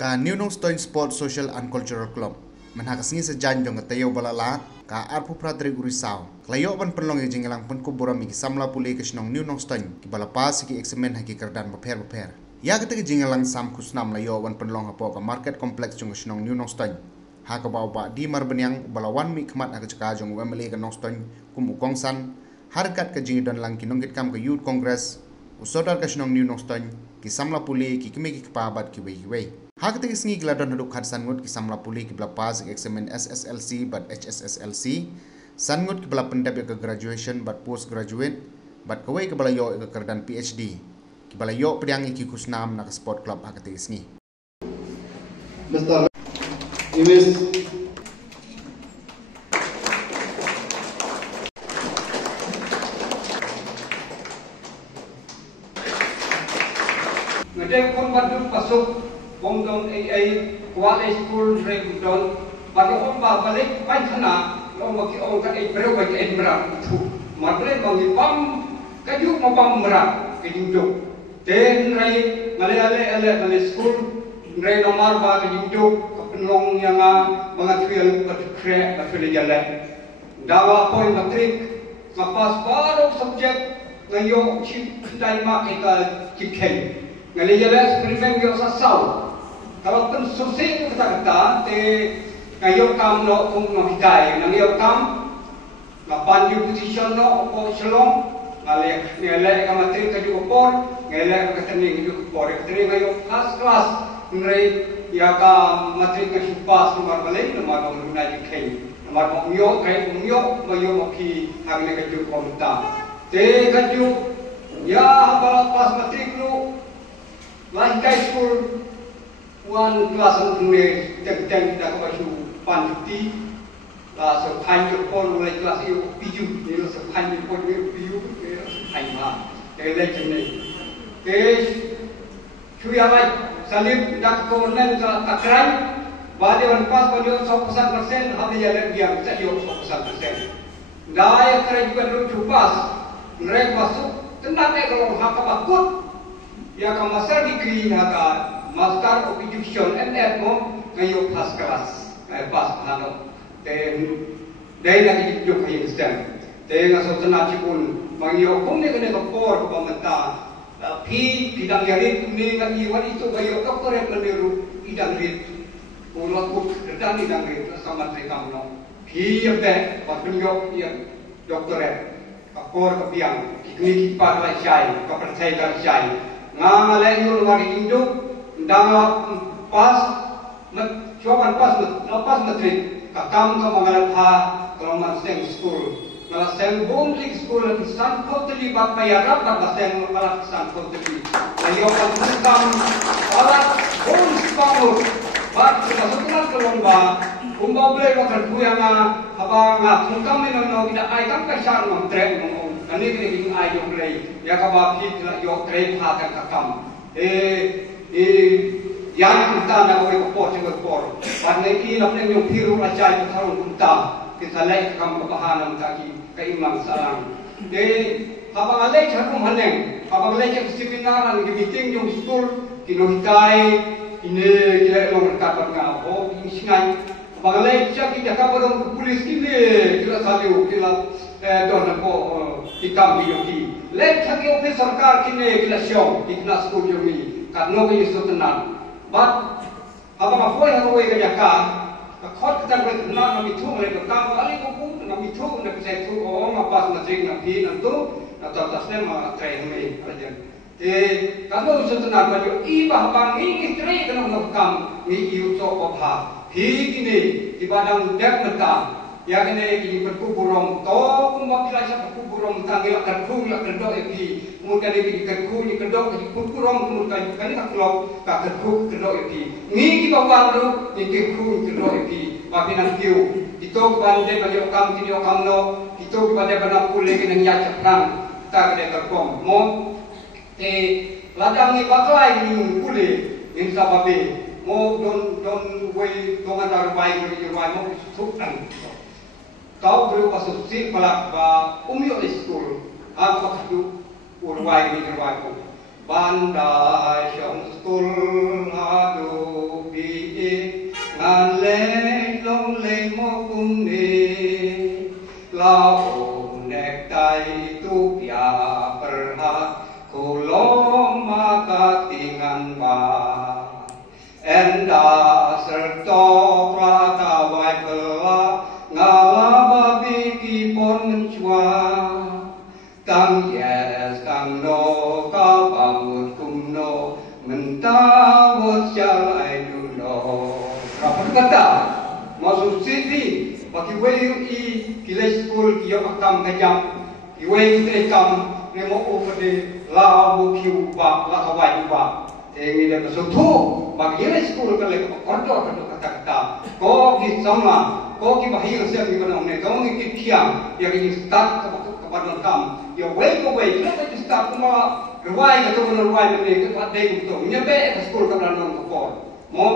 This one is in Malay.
Ka New Nong Stoin Sport Social and Cultural Club menhakas ngi sejan jong tayo balala ka arpu pratri urisau klayo ban penlong yang jingelang pun kubura mi samla puli ke snong New Nong Stoin ki balapas ki eksemen haki kerdan beper ya kete jingelang sam kusnam layo ban penlong hapo ka market complex jong snong New Nong Stoin ha ka bawa di marbenyang balawan mi khmat ak chaka jong Wembley ke Nong Stoin kum ukongsan harkat ke jingidon lang kinongit kam ke youth congress usodar ke snong New Nong Stoin ki samla puli ki kimi ki pabat ki wei Hak ketika sengi geladon haduk had sangut ki samla puli ki belapas ki eksamen SSLC but HSSLC sangut ki bela pendap ke graduation but postgraduate but kawai ke bala yo ke kerdan PhD ki bala yo pediang ki kusnam nak sport club hak ketika sengi Mr. Imis Ngedek pun badut masuk Bongdong AA kuala school regudon bagi orang balik baik kena orang bagi orang kat berau bagi emra tu marblen bagi pam kaju mapam merah kejuduk ten rai ale school rai nomor ba kejuduk kepenong yang mengatui berkrek berfile jalan dawa poin matrik lepas baru subjek ngayo chip kedai mak kita kipken ngali jalan eksperimen yo sasau kalau pun susah kata te ngayo kam no kung no hidai ngayo kam lapan di position no ko selong ngale kamatri ka ju opor ngale ka tani ju opor tani ngayo kelas ngai ya ka matri ka supas nomor balik nomor guna ji kai nomor myo kai myo bayo ki hagne ka ju komta te ka ju ya ba pas matri lu Langkai school one class nune teng kita kabaju panjuti la sepanjang pon mulai kelas itu biju ni sepanjang pon ni biju sepanjang kelek ni cuya lagi salib dak konen ke takran bade wan pas bade 100% habis jalan dia bisa dia 100% daya kerja juga dulu cupas mereka masuk tenang kalau hak bakut ya ka master degree haka master of education MF mo ngayo pas kelas pas hano dai na ki jo kay exam te nga so tana chipun mangyo kung ne kene ko por ko manta bidang yarit ni nga iwan itu ngayo doktoret meniru bidang rit ulo ko dan bidang rit sama tre kamno yabe patungyo ya doktoret kapor kapiang kikni pa la sai ka percaya ka sai ngalai yul mari induk ndang pas coba pas matrik kakam ka mangalap ha kalaman seng school ngala seng bonding school at san kotli bat mayarap na seng malak san kotli ayo kam alat bond pamur bat masukkan kelomba umba boleh bakal kuyang haba ngam no kita ai kam ka sar mang trek mong ani kini ayo play ya kabab hit la yo trade hakan kakam yang kita nak boleh kopor juga kopor pada ini nak yang biru aja itu harus kita kita lek kam kebahanan kaki keimam salam apa lek harus meneng apa lek ke seminar di meeting yang school kinohitai ini kita long berkat ngau ini singai apa lek kita kabarong polis ini kita saliu kita don ko ikam biyoki lek thaki office sarkar kine kila syong ikna school yomi katno ke yusu tenan but apa ma foi hawe ga jaka ka khot kita ko na mi thu le ka kam ali ko ku na mi thu na se thu o ma pas na jing na pi na tu na ta tasne ma trai me ajen katno yusu tenan ba yo I ba bang ni istri kana na kam mi yu so ko pha hi kine di badang dek mata ya kene kini berkuburong to kumakila sa berkuburong tangil kerku la kedok iki kemudian iki kerku ni kedok iki berkurong kemudian kan kaklok ka kerku kedok iki ni ki bawang ru ni kerku kedok iki papi nang kiu itu bande baju kam kini okam no itu bande bana pule kini ya ceprang ta kene kerkom mo ladang ni baklai ni pule ni sababe mo don wei dongan darbai ni wai mo sukang kau beri pasal si palak ba umio school apa tu urwai ni urwai ko bandai trong school hadu bi ngan le long le mo kum ni lao nek tai tu ya perhat kulom maka tingan ba enda serta prata wai pela ngala babi kipon mencua kang yes kang no ka pamut kum no mentawut jalai du no apa kata masuk sini bagi wayu i kilai school kiyo akam kajam ki wayu tekam nemo upade la bu kiu ba la kawai ba ini dia kesutu bagi kilai school kale kondo kata ko ki sama ko ki bahir siap ki kono ne ko ki kiam ya ki start kepada kam ya way kita just start kuma ruai ke kono ruai ne ke pada itu nyampe ke school ke dalam ko mo